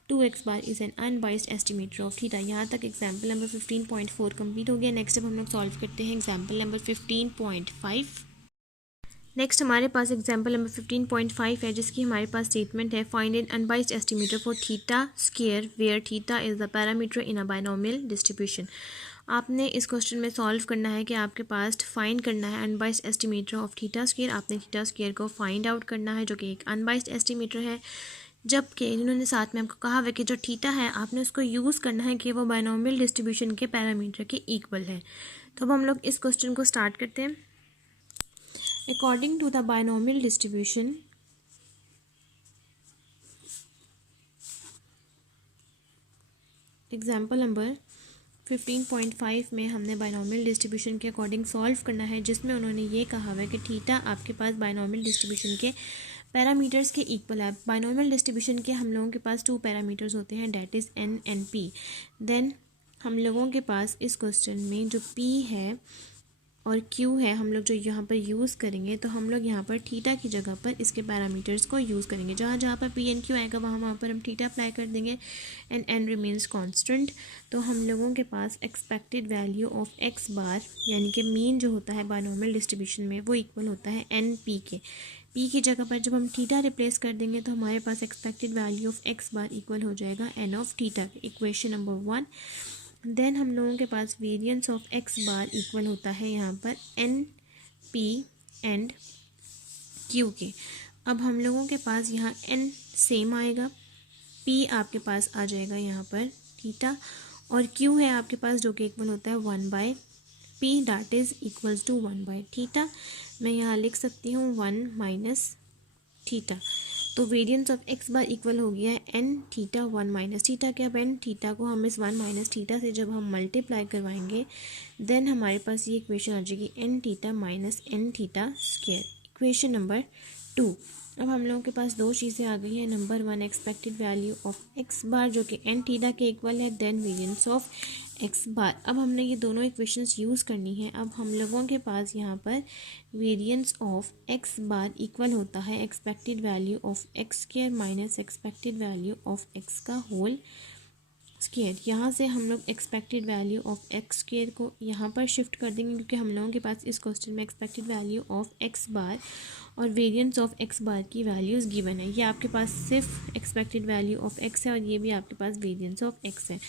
2 x bar is an unbiased estimator of theta. यहाँ तक एग्जाम्पल नंबर 15.4 कम्प्लीट हो गया। नेक्स्ट अब हम लोग सॉल्व करते हैं एग्जाम्पल नंबर 15.5। नेक्स्ट हमारे पास एग्जाम्पल नंबर 15.5 है, जिसकी हमारे पास स्टेटमेंट है find an unbiased estimator for theta square where theta is the parameter in a binomial distribution. आपने इस क्वेश्चन में सॉल्व करना है कि आपके पास फाइंड करना है unbiased estimator of theta square. आपने थीटा स्क्वायर को फाइंड आउट करना है, जो कि एक अनबाइस्ड एस्टिमेटर है, जबकि इन्होंने साथ में हमको कहा हुआ कि जो थीटा है आपने उसको यूज़ करना है कि वो बायनोमियल डिस्ट्रीब्यूशन के पैरामीटर के इक्वल है। तो अब हम लोग इस क्वेश्चन को स्टार्ट करते हैं। According to the binomial distribution, example number 15.5 में हमने बायनोमियल डिस्ट्रीब्यूशन के अकॉर्डिंग सॉल्व करना है, जिसमें उन्होंने ये कहा हुआ है कि थीटा आपके पास बायनोमियल डिस्ट्रीब्यूशन के पैरामीटर्स के इक्वल है। बायनोमियल डिस्ट्रीब्यूशन के हम लोगों के पास 2 पैरामीटर्स होते हैं, that is n and p। Then हम लोगों के पास इस क्वेश्चन में जो p है और q है, हम लोग जो यहाँ पर यूज़ करेंगे, तो हम लोग यहाँ पर थीटा की जगह पर इसके पैरामीटर्स को यूज़ करेंगे। जहाँ जहाँ पर p एंड q आएगा वहाँ पर हम थीटा अप्लाई कर देंगे एंड n रिमेन्स कांस्टेंट। तो हम लोगों के पास एक्सपेक्टेड वैल्यू ऑफ x बार यानी कि मीन जो होता है बायनोमियल डिस्ट्रीब्यूशन में, वो इक्वल होता है n p के। p की जगह पर जब हम थीटा रिप्लेस कर देंगे तो हमारे पास expected value of x bar equal हो जाएगा n ऑफ थीटा के, इक्वेशन नंबर 1। देन हम लोगों के पास variance of x bar equal होता है यहाँ पर एन पी एंड क्यू के। अब हम लोगों के पास यहाँ एन सेम आएगा, पी आपके पास आ जाएगा यहाँ पर थीटा, और क्यू है आपके पास जो कि इक्वल होता है 1/p, that is equals to 1/थीटा। मैं यहाँ लिख सकती हूँ 1 माइनस थीटा। तो variance of x bar equal हो गया है एन थीटा 1 माइनस थीटा के। अब एन थीटा को हम इस 1 माइनस थीटा से जब हम मल्टीप्लाई करवाएंगे, देन हमारे पास ये इक्वेशन आ जाएगी n theta minus n theta square, equation number 2। अब हम लोगों के पास 2 चीज़ें आ गई हैं। Number 1 expected value of x bar जो कि एन थीटा के इक्वल है, then variance of x bar. अब हमने ये दोनों इक्वेशंस यूज़ करनी है। अब हम लोगों के पास यहाँ पर variance of x bar equal होता है expected value of x square minus expected value of x का होल स्क्वायर। यहाँ से हम लोग expected value of x square को यहाँ पर शिफ्ट कर देंगे, क्योंकि हम लोगों के पास इस क्वेश्चन में expected value of x bar और वेरिएंस ऑफ एक्स बार की वैल्यूज़ गिवन है। ये आपके पास सिर्फ एक्सपेक्टेड वैल्यू ऑफ एक्स है और ये भी आपके पास वेरिएंस ऑफ एक्स है।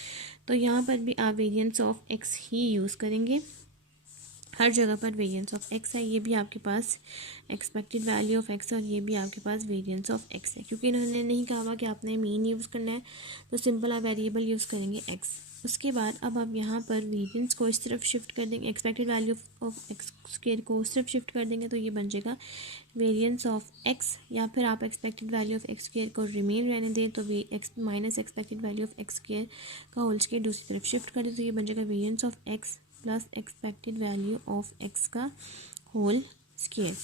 तो यहाँ पर भी आप variance of x he use करेंगे, हर जगह पर वेरिएंस ऑफ एक्स है। ये भी आपके पास एक्सपेक्टेड वैल्यू ऑफ एक्स है और ये भी आपके पास वेरिएंस ऑफ एक्स है। क्योंकि इन्होंने नहीं कहा कि आपने मीन यूज़ करना है, तो सिंपल आप वेरिएबल यूज़ करेंगे एक्स। उसके बाद अब आप यहाँ पर वेरिएंस को इस तरफ शिफ्ट कर देंगे, expected value of x square को उस तरफ शिफ्ट कर देंगे तो ये बन जाएगा वेरिएंस ऑफ एक्स, या फिर आप expected value of x square को रिमेन रहने दें तो वे x minus expected value of x square का होल स्क्वायर दूसरी तरफ शिफ्ट कर दें तो ये बन जाएगा variance of x plus expected value of x का होल स्क्वायर।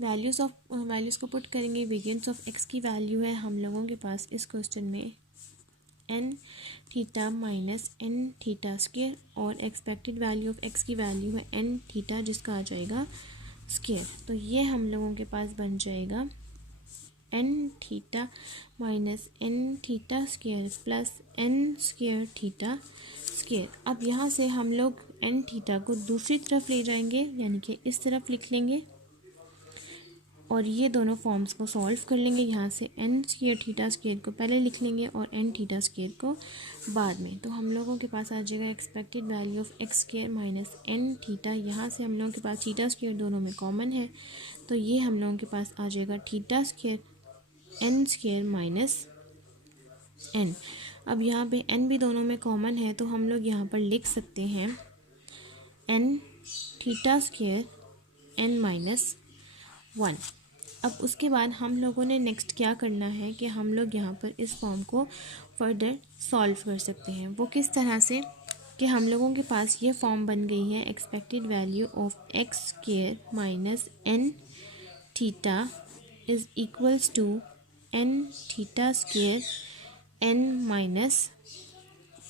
वैल्यूज़ को पुट करेंगे। वेरिएंस ऑफ एक्स की वैल्यू है हम लोगों के पास इस क्वेश्चन में n theta minus n theta square, और एक्सपेक्टेड वैल्यू ऑफ एक्स की वैल्यू है एन थीटा जिसका आ जाएगा स्क्वायर। तो ये हम लोगों के पास बन जाएगा n theta minus n theta square plus n square theta square. अब यहाँ से हम लोग एन थीटा को दूसरी तरफ ले जाएंगे, यानी कि इस तरफ लिख लेंगे और ये दोनों फॉर्म्स को सॉल्व कर लेंगे। यहाँ से एन स्क्वायर थीटा स्क्वायर को पहले लिख लेंगे और एन थीटा स्क्वायर को बाद में। तो हम लोगों के पास आ जाएगा expected value of x square minus n theta. यहाँ से हम लोगों के पास थीटा स्क्वायर दोनों में कॉमन है तो ये हम लोगों के पास आ जाएगा theta square n square minus n. अब यहाँ पे एन भी दोनों में कॉमन है तो हम लोग यहाँ पर लिख सकते हैं n theta square n minus 1। अब उसके बाद हम लोगों ने नेक्स्ट क्या करना है कि हम लोग यहाँ पर इस फॉर्म को फर्दर सॉल्व कर सकते हैं। वो किस तरह से कि हम लोगों के पास ये फॉर्म बन गई है expected value of x square minus n theta is equals to n theta square n minus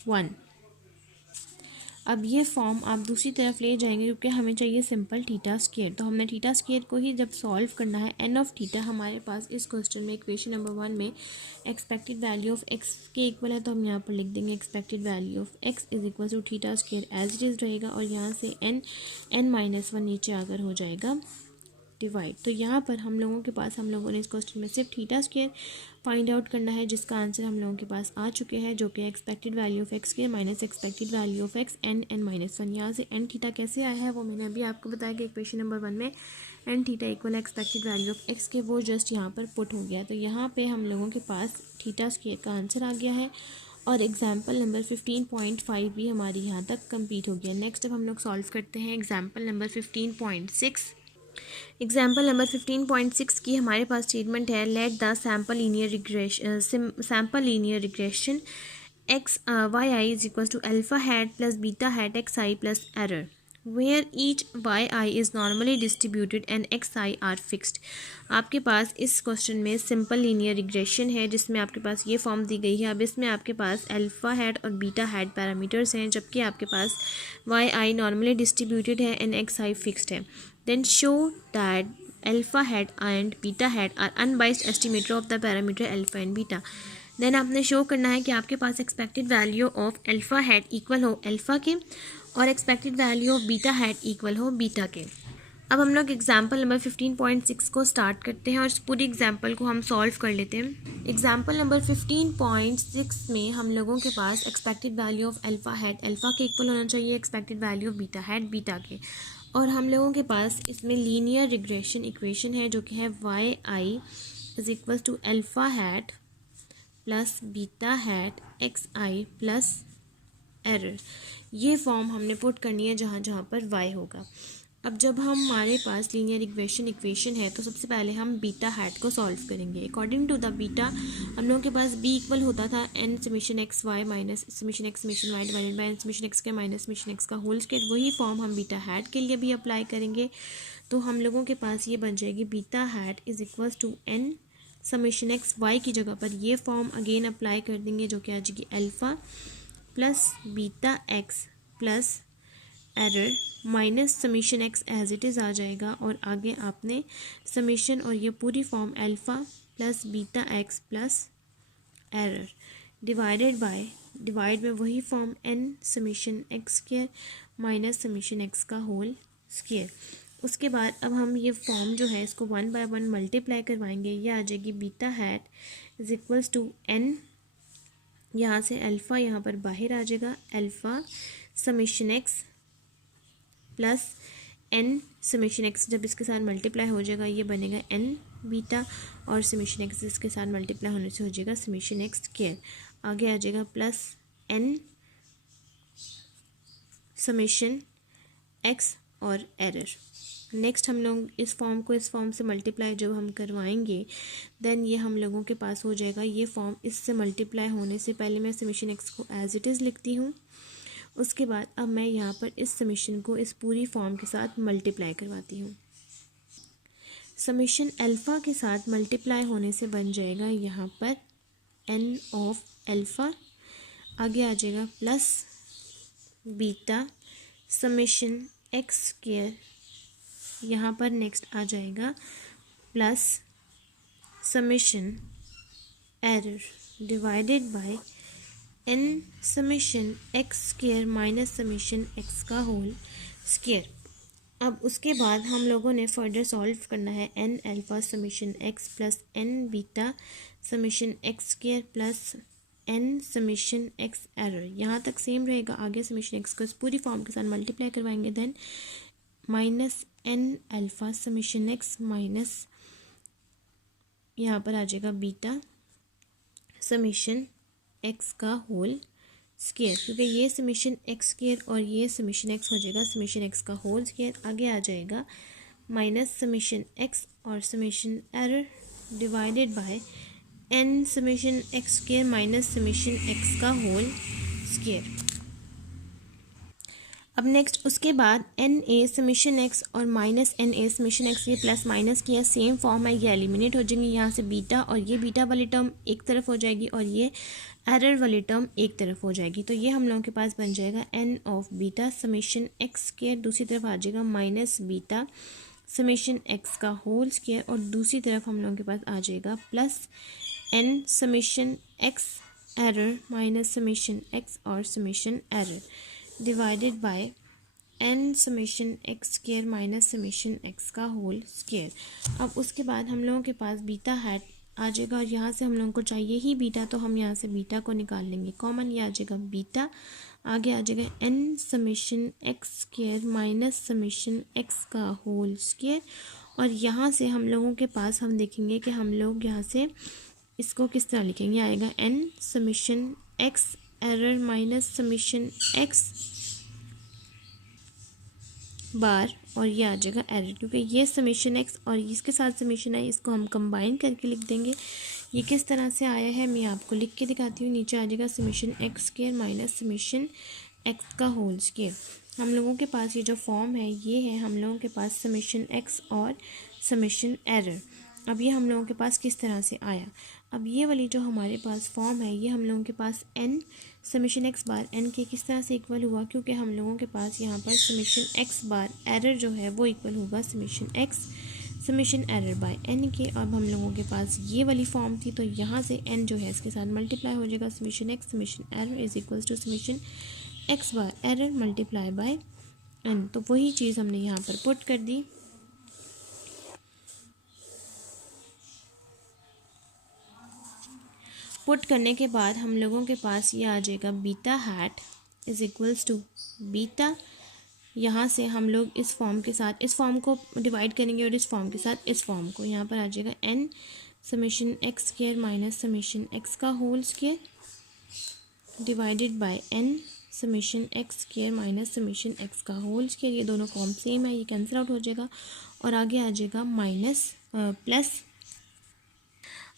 1। अब ये फॉर्म आप दूसरी तरफ ले जाएंगे क्योंकि हमें चाहिए सिंपल थीटा स्क्वायर। तो हमने थीटा स्क्वायर को ही जब सॉल्व करना है, एन ऑफ थीटा हमारे पास इस क्वेश्चन में इक्वेशन नंबर 1 में एक्सपेक्टेड वैल्यू ऑफ एक्स के इक्वल है तो हम यहाँ पर लिख देंगे expected value of x is equal to theta square as it is रहेगा, और यहाँ से एन माइनस 1 नीचे आकर हो जाएगा डिवाइड। तो यहाँ पर हम लोगों ने इस क्वेश्चन में सिर्फ थीटा स्क्वायर फाइंड आउट करना है जिसका आंसर हम लोगों के पास आ चुके हैं, जो कि expected value of x square minus expected value of x n minus 1। यहाँ से एन थीटा कैसे आया है वो मैंने अभी आपको बताया कि इक्वेशन नंबर 1 में n theta equal expected value of x के वो जस्ट यहाँ पर पुट हो गया। तो यहाँ पर हम लोगों के पास थीटा स्क्वायर का आंसर आ गया है और एग्जाम्पल नंबर 15.5 भी हमारी यहाँ तक कंप्लीट हो गया। नेक्स्ट अब हम लोग सॉल्व करते हैं एग्जाम्पल नंबर 15.6। एग्जाम्पल नंबर 15.6 की हमारे पास स्टेटमेंट है let the sample linear regression x y i is equal to alpha hat plus beta hat x i plus error where each y i is normally distributed and x i are fixed. आपके पास इस question में simple linear regression है जिसमें आपके पास ये form दी गई है। अब इसमें आपके पास अल्फा हैट और बीटा हैट पैरामीटर्स हैं, जबकि आपके पास वाई आई नॉर्मली डिस्ट्रीब्यूटेड है एंड एक्स आई फिक्स्ड है। Then show that alpha hat and beta hat are unbiased estimator of the parameter alpha and beta. Then आपने show करना है कि आपके पास expected value of alpha hat equal हो alpha के और expected value of beta hat equal हो बीटा के। अब हम लोग एग्जाम्पल नंबर 15.6 को स्टार्ट करते हैं और इस पूरी एग्जाम्पल को हम सॉल्व कर लेते हैं। एग्जाम्पल नंबर 15.6 में हम लोगों के पास expected value of alpha hat alpha के इक्वल होना चाहिए expected value of beta hat beta के, और हम लोगों के पास इसमें लीनियर रिग्रेशन इक्वेशन है जो कि है y i is equal to alpha hat plus beta hat x i plus error. ये फॉर्म हमने पुट करनी है जहाँ जहाँ पर वाई होगा। अब जब हमारे पास लीनियर इक्वेशन है तो सबसे पहले हम बीटा हैट को सॉल्व करेंगे। अकॉर्डिंग टू द बीटा हम लोगों के पास बी इक्वल होता था n summation x y minus summation x summation y divided by n summation x के माइनस समेशन एक्स का होल स्क्वायर। वही फॉर्म हम बीटा हैट के लिए भी अप्लाई करेंगे। तो हम लोगों के पास ये बन जाएगी beta hat is equal to n summation x y की जगह पर ये फॉर्म अगेन अप्लाई कर देंगे जो कि आ जाएगी alpha plus beta x plus error minus summation x as it is आ जाएगा, और आगे आपने समीशन और ये पूरी form alpha plus beta x plus error divided by divide में वही form n summation x square minus summation x का होल स्क्वायर। उसके बाद अब हम ये फॉर्म जो है इसको 1 बाय 1 मल्टीप्लाई करवाएंगे। ये आ जाएगी beta hat is equals to n, यहाँ से अल्फ़ा यहाँ पर बाहर आ जाएगा alpha summation x plus n summation x, जब इसके साथ मल्टीप्लाई हो जाएगा ये बनेगा एन बीटा, और समेशन एक्स इसके साथ मल्टीप्लाई होने से हो जाएगा समेशन एक्स स्क्वायर। आगे आ जाएगा प्लस एन समेशन एक्स और एरर। नेक्स्ट हम लोग इस फॉर्म को इस फॉर्म से मल्टीप्लाई जब हम करवाएंगे देन ये हम लोगों के पास हो जाएगा ये फॉर्म। इससे मल्टीप्लाई होने से पहले मैं समेशन एक्स को एज इट इज़ लिखती हूँ। उसके बाद अब मैं यहाँ पर इस समेशन को इस पूरी फॉर्म के साथ मल्टीप्लाई करवाती हूँ। समेशन अल्फ़ा के साथ मल्टीप्लाई होने से बन जाएगा यहाँ पर एन ऑफ अल्फ़ा, आगे आ जाएगा plus beta summation x square, यहाँ पर नेक्स्ट आ जाएगा plus summation error divided by n summation x square minus summation x का होल स्क्वायर। अब उसके बाद हम लोगों ने फर्दर सॉल्व करना है n alpha summation x plus n beta summation x square plus n summation x error. यहाँ तक सेम रहेगा, आगे समेशन एक्स को इस पूरी फॉर्म के साथ मल्टीप्लाई करवाएंगे then minus n alpha summation x minus यहाँ पर आ जाएगा बीटा समेशन एक्स का होल स्क्वायर, क्योंकि ये समेशन एक्स स्क्वायर और ये समेशन एक्स हो जाएगा समेशन एक्स का होल स्क्वायर। आगे आ जाएगा माइनस समेशन एक्स और summation error divided by n summation x square minus summation x का होल स्क्वायर। अब नेक्स्ट उसके बाद एन ए समेशन एक्स और minus n a summation x, ये प्लस माइनस किया सेम फॉर्म है, ये एलिमिनेट हो जाएंगे यहाँ से बीटा, और ये बीटा वाली टर्म एक तरफ हो जाएगी और ये एरर वाली टर्म एक तरफ हो जाएगी। तो ये हम लोगों के पास बन जाएगा n of beta summation x square, दूसरी तरफ आ जाएगा माइनस बीटा समेशन एक्स का होल स्क्वायर, और दूसरी तरफ हम लोगों के पास आ जाएगा plus n summation x error minus summation x और summation error divided by n summation x square minus summation x का होल स्क्वायर। अब उसके बाद हम लोगों के पास बीटा हैट आ जाएगा और यहाँ से हम लोगों को चाहिए ही बीटा, तो हम यहाँ से बीटा को निकाल लेंगे कॉमन, ये आ जाएगा बीटा, आगे आ जाएगा n summation x square minus summation x का होल स्क्वायर, और यहाँ से हम लोगों के पास हम देखेंगे कि हम लोग यहाँ से इसको किस तरह लिखेंगे, आएगा n summation x error minus summation x bar, और ये आ जाएगा एरर, क्योंकि ये समेशन एक्स और इसके साथ समेशन है, इसको हम कंबाइन करके लिख देंगे। ये किस तरह से आया है मैं आपको लिख के दिखाती हूँ। नीचे आ जाएगा summation x square minus summation x का होल स्क्वायर। हम लोगों के पास ये जो फॉर्म है ये है हम लोगों के पास समेशन एक्स और समेशन एरर। अब ये हम लोगों के पास किस तरह से आया, अब ये वाली जो हमारे पास फॉर्म है ये हम लोगों के पास एन समेशन एक्स बार एन के किस तरह से इक्वल हुआ, क्योंकि हम लोगों के पास यहाँ पर समेशन एक्स बार एरर जो है वो इक्वल होगा summation x summation error by n के। अब हम लोगों के पास ये वाली फॉर्म थी, तो यहाँ से एन जो है इसके साथ मल्टीप्लाई हो जाएगा summation x summation error is equals to summation x bar error multiply by n. तो वही चीज़ हमने यहाँ पर पुट कर दी। पुट करने के बाद हम लोगों के पास ये आ जाएगा beta hat is equals to beta, यहाँ से हम लोग इस फॉर्म के साथ इस फॉर्म को डिवाइड करेंगे और इस फॉर्म के साथ इस फॉर्म को, यहाँ पर आ जाएगा n summation x square minus summation x का whole square divided by n summation x square minus summation x का होल स्क्वायर। ये दोनों फॉर्म सेम है, ये कैंसिल आउट हो जाएगा और आगे आ जाएगा माइनस प्लस,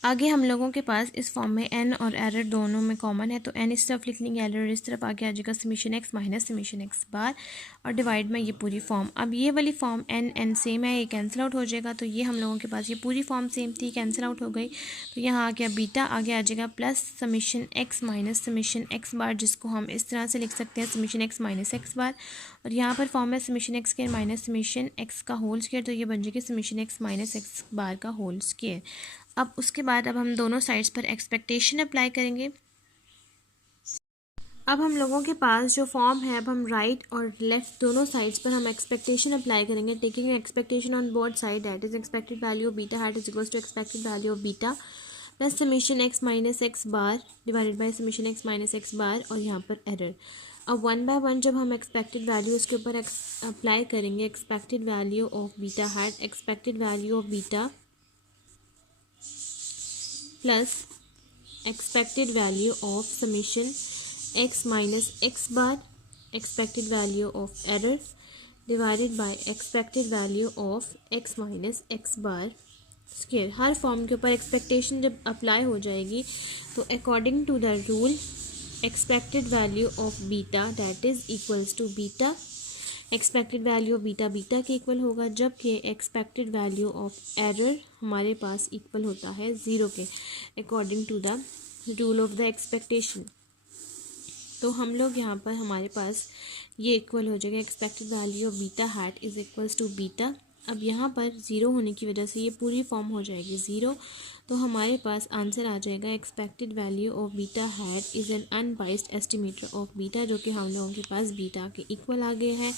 आगे हम लोगों के पास इस फॉर्म में एन और एरर दोनों में कॉमन है, तो एन इस तरफ लिख लेंगे एरर इस तरफ, आगे आ जाएगा summation x minus summation x bar और डिवाइड में ये पूरी फॉर्म। अब ये वाली फॉर्म एन एन सेम है, ये कैंसिल आउट हो जाएगा, तो ये हम लोगों के पास ये पूरी फॉर्म सेम थी कैंसिल आउट हो गई, तो यहाँ आ गया बीटा, आगे आ जाएगा plus summation x minus summation x bar, जिसको हम इस तरह से लिख सकते हैं summation x minus x bar, और यहाँ पर फॉर्म है summation x square minus summation x का होल स्क्वायर, तो ये बन जाएगी summation x minus x bar का होल स्क्वायर। अब उसके बाद अब हम दोनों साइड्स पर एक्सपेक्टेशन अप्लाई करेंगे। अब हम लोगों के पास जो फॉर्म है, अब हम राइट और लेफ्ट दोनों साइड्स पर हम एक्सपेक्टेशन अप्लाई करेंगे, taking expectation on both side, that is expected value of beta hat is equals to expected value of beta plus summation x minus x bar divided by summation x minus x bar, और यहाँ पर error. अब one by one जब हम expected value उसके ऊपर apply करेंगे, expected value of beta hat expected value of beta plus expected value of summation x minus x bar expected value of error divided by expected value of x minus x bar square. हर form के ऊपर expectation जब apply हो जाएगी तो according to the rule expected value of beta that is equals to beta, expected value of beta beta के equal होगा, जबकि एक्सपेक्टेड वैल्यू ऑफ एरर हमारे पास इक्वल होता है 0 के according to the rule of the expectation. तो हम लोग यहाँ पर हमारे पास ये इक्वल हो जाएगा expected value of beta hat is equals to beta. अब यहाँ पर 0 होने की वजह से ये पूरी फॉर्म हो जाएगी 0, तो हमारे पास आंसर आ जाएगा expected value of beta hat is an unbiased estimator of beta, जो कि हम लोगों के पास बीटा के इक्वल आ गए हैं।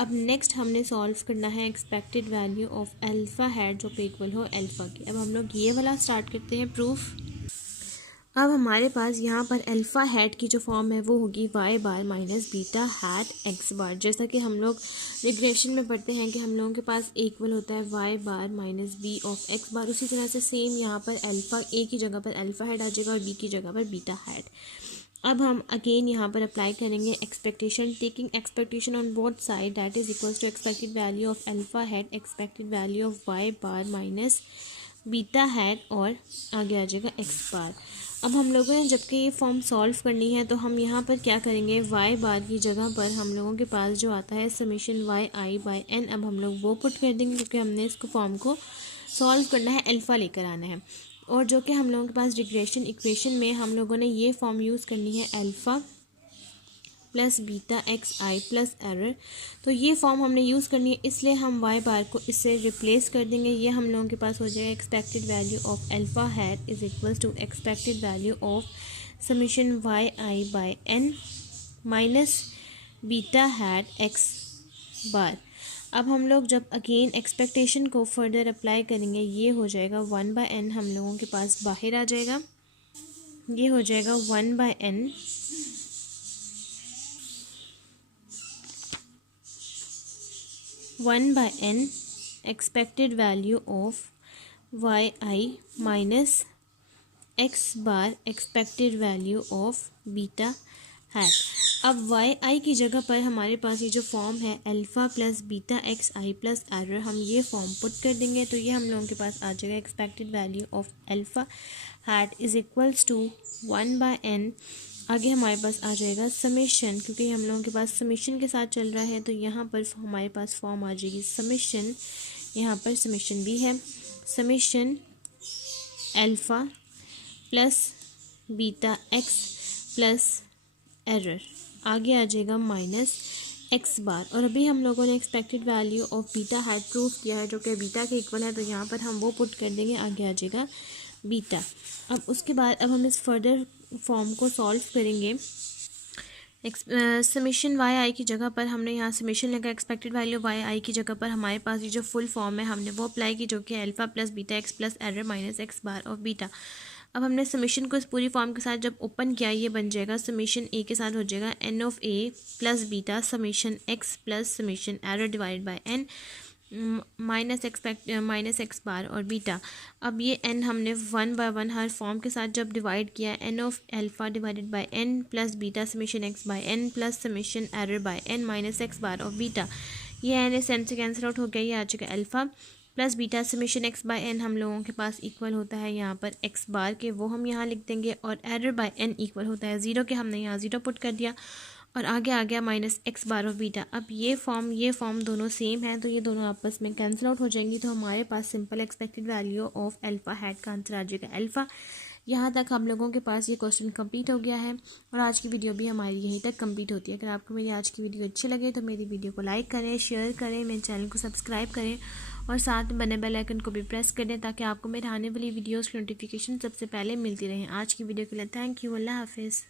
अब नेक्स्ट हमने सॉल्व करना है expected value of alpha hat जो कि इक्वल हो अल्फ़ा के। अब हम लोग ये वाला स्टार्ट करते हैं प्रूफ। अब हमारे पास यहाँ पर अल्फ़ा हैट की जो फॉर्म है वो होगी Y bar minus beta hat x बार। जैसा कि हम लोग रिग्रेशन में पढ़ते हैं कि हम लोगों के पास इक्वल होता है y bar minus b of x bar, उसी तरह से सेम यहाँ पर अल्फ़ा ए की जगह पर अल्फ़ा हैट आ जाएगा और बी की जगह पर बीटा हैट। अब हम अगेन यहाँ पर अप्लाई करेंगे expectation, taking expectation on both side that is equals to expected value of alpha hat expected value of y bar minus beta hat और आगे आ जाएगा एक्स बार। अब हम लोगों ने जबकि ये फॉर्म सॉल्व करनी है तो हम यहाँ पर क्या करेंगे, वाई बार की जगह पर हम लोगों के पास जो आता है summation y i by n, अब हम लोग वो पुट कर देंगे क्योंकि हमने इसको फॉर्म को सॉल्व करना है, अल्फ़ा लेकर आना है। और जो कि हम लोगों के पास रिग्रेशन इक्वेशन में हम लोगों ने ये फॉर्म यूज़ करनी है alpha plus beta x i plus error, तो ये फॉर्म हमने यूज़ करनी है, इसलिए हम वाई बार को इससे रिप्लेस कर देंगे। ये हम लोगों के पास हो जाएगा expected value of alpha hat is equals to expected value of summation y i by n minus beta hat x bar. अब हम लोग जब अगेन एक्सपेक्टेशन को फर्दर अप्लाई करेंगे ये हो जाएगा 1/n हम लोगों के पास बाहर आ जाएगा, ये हो जाएगा 1/n expected value of y i minus x bar expected value of beta hat. अब वाई आई की जगह पर हमारे पास ये जो फॉर्म है alpha plus beta x i plus error, हम ये फॉर्म पुट कर देंगे तो ये हम लोगों के पास आ जाएगा expected value of alpha hat is equals to 1/n। आगे हमारे पास आ जाएगा समेशन, क्योंकि हम लोगों के पास समेशन के साथ चल रहा है तो यहाँ पर हमारे पास फॉर्म आ जाएगी समेशन, यहाँ पर समेशन भी है, summation alpha plus beta x plus error, आगे आ जाएगा माइनस एक्स बार। और अभी हम लोगों ने expected value of beta hat proof किया है जो कि बीटा के इक्वल है, तो यहाँ पर हम वो पुट कर देंगे, आगे आ जाएगा बीटा। अब उसके बाद अब हम इस फर्दर फॉर्म को सॉल्व करेंगे। समेशन वाई आई की जगह पर हमने यहाँ समेशन लगा, एक्सपेक्टेड वैल्यू वाई आई की जगह पर हमारे पास ये जो फुल फॉर्म है हमने वो अप्लाई की जो कि alpha plus beta x plus error minus x bar of beta. अब हमने समेशन को इस पूरी फॉर्म के साथ जब ओपन किया ये बन जाएगा समेशन ए के साथ हो जाएगा n of a plus beta summation x plus summation error divided by n minus x bar और बीटा। अब ये n हमने 1/1 हर फॉर्म के साथ जब डिवाइड किया, n of alpha divided by n plus beta summation x by n plus summation error by n minus x bar और beta. ये n इस n से कैंसिल आउट हो गया, ये आ चुका alpha plus beta summation x by n हम लोगों के पास इक्वल होता है यहाँ पर x बार के, वो हम यहाँ लिख देंगे, और एरर बाय n इक्वल होता है 0 के, हमने यहाँ 0 पुट कर दिया और आगे आ गया minus x bar of beta. अब ये फॉर्म दोनों सेम हैं तो ये दोनों आपस में कैंसिल आउट हो जाएंगी, तो हमारे पास simple expected value of alpha hat का आंसर आ जाएगा अल्फ़ा। यहाँ तक हम लोगों के पास ये क्वेश्चन कंप्लीट हो गया है और आज की वीडियो भी हमारी यहीं तक कंप्लीट होती है। अगर आपको मेरी आज की वीडियो अच्छी लगे तो मेरी वीडियो को लाइक करें, शेयर करें, मेरे चैनल को सब्सक्राइब करें और साथ में बने बेल आइकन को भी प्रेस कर दें ताकि आपको मेरे आने वाली वीडियोज़ की नोटिफिकेशन सबसे पहले मिलती रहें। आज की वीडियो के लिए थैंक यू, अल्लाह हाफिज़।